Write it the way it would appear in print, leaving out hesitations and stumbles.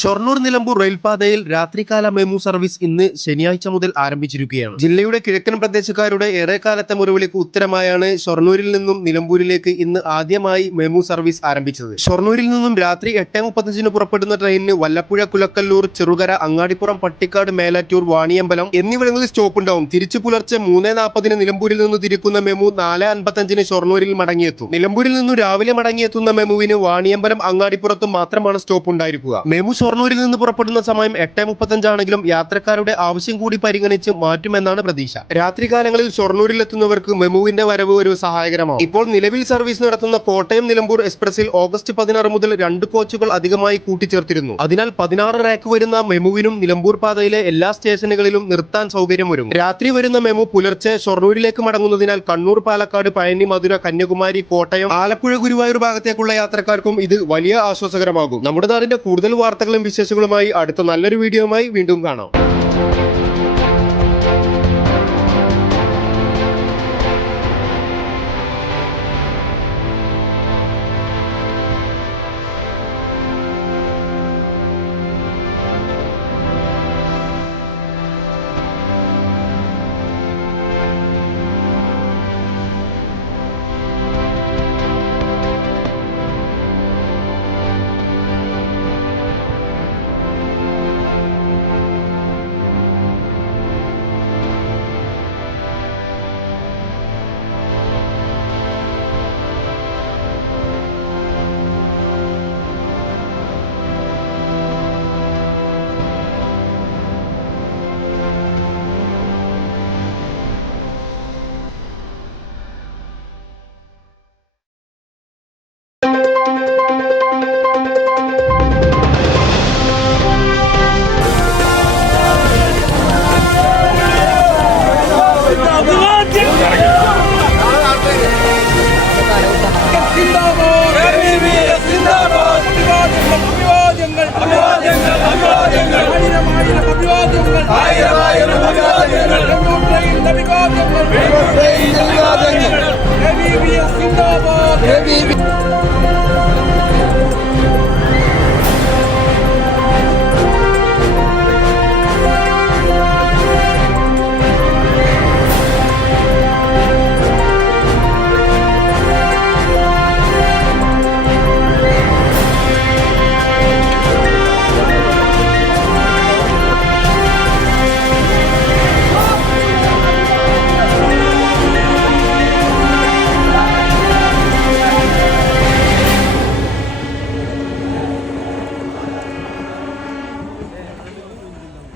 ഷൊർണൂർ നിലമ്പൂർ റെയിൽപാതയിൽ രാത്രികാല MEMU service ഇന്ന് ശനിയാഴ്ച മുതൽ ആരംഭിച്ചിരിക്കുകയാണ്. ജില്ലയുടെ കിഴക്കൻ പ്രദേശക്കാരുടെ ഏറെക്കാലത്തെ മുറവിളിക്ക് ഉത്തരമായാണ് ഷൊർണൂരിൽ നിന്നും നിലമ്പൂരിലേക്ക് ഇന്ന് ആദ്യമായി മെമു സർവീസ് ആരംഭിച്ചത്. ഷൊർണൂരിൽ നിന്നും രാത്രി 8:35 പുറപ്പെടുന്ന ട്രെയിനിന് വല്ലപ്പുഴ, കുലക്കല്ലൂർ, ചെറുകര, അങ്ങാടിപ്പുറം, പട്ടിക്കാട്, മേലാറ്റൂർ, വാണിയമ്പലം എന്നിവിടങ്ങളിൽ സ്റ്റോപ്പ് ഉണ്ടാവും. തിരിച്ചു പുലർച്ചെ 3:40 നിലമ്പൂരിൽ നിന്ന് തിരിക്കുന്ന മെമു 4:55 ഷൊർണൂരിൽ മടങ്ങിയെത്തും. നിലമ്പൂരിൽ നിന്നും രാവിലെ മടങ്ങിയെത്തുന്ന മെമുവിന് വാണിയമ്പലം, അങ്ങാടിപ്പുറത്തും മാത്രമാണ് സ്റ്റോപ്പ് ഉണ്ടായിരിക്കുക. മെമു ഷൊർണൂരിൽ നിന്ന് പുറപ്പെടുന്ന സമയം 8:35 ആണെങ്കിലും യാത്രക്കാരുടെ ആവശ്യം കൂടി പരിഗണിച്ച് മാറ്റുമെന്നാണ് പ്രതീക്ഷ. രാത്രികാലങ്ങളിൽ ഷൊർണൂരിൽ എത്തുന്നവർക്ക് മെമുവിന്റെ വരവ് ഒരു സഹായകരമാവും. ഇപ്പോൾ നിലവിൽ സർവീസ് നടത്തുന്ന കോട്ടയം നിലമ്പൂർ എക്സ്പ്രസിൽ ഓഗസ്റ്റ് 16 മുതൽ 2 കോച്ചുകൾ അധികമായി കൂട്ടിച്ചേർത്തിരുന്നു. അതിനാൽ 16 റാക്ക് വരുന്ന മെമുവിനും നിലമ്പൂർ പാതയിലെ എല്ലാ സ്റ്റേഷനുകളിലും നിർത്താൻ സൗകര്യമൊരുങ്ങും. രാത്രി വരുന്ന മെമു പുലർച്ചെ ഷൊർണൂരിലേക്ക് മടങ്ങുന്നതിനാൽ കണ്ണൂർ, പാലക്കാട്, പഴനി, മധുര, കന്യാകുമാരി, കോട്ടയം, ആലപ്പുഴ, ഗുരുവായൂർ ഭാഗത്തേക്കുള്ള യാത്രക്കാർക്കും ഇത് വലിയ ആശ്വാസകരമാകും. നമ്മുടെ നാടിന്റെ കൂടുതൽ വാർത്തകളും വിശേഷങ്ങളുമായി അടുത്ത നല്ലൊരു വീഡിയോയുമായി വീണ്ടും കാണാം.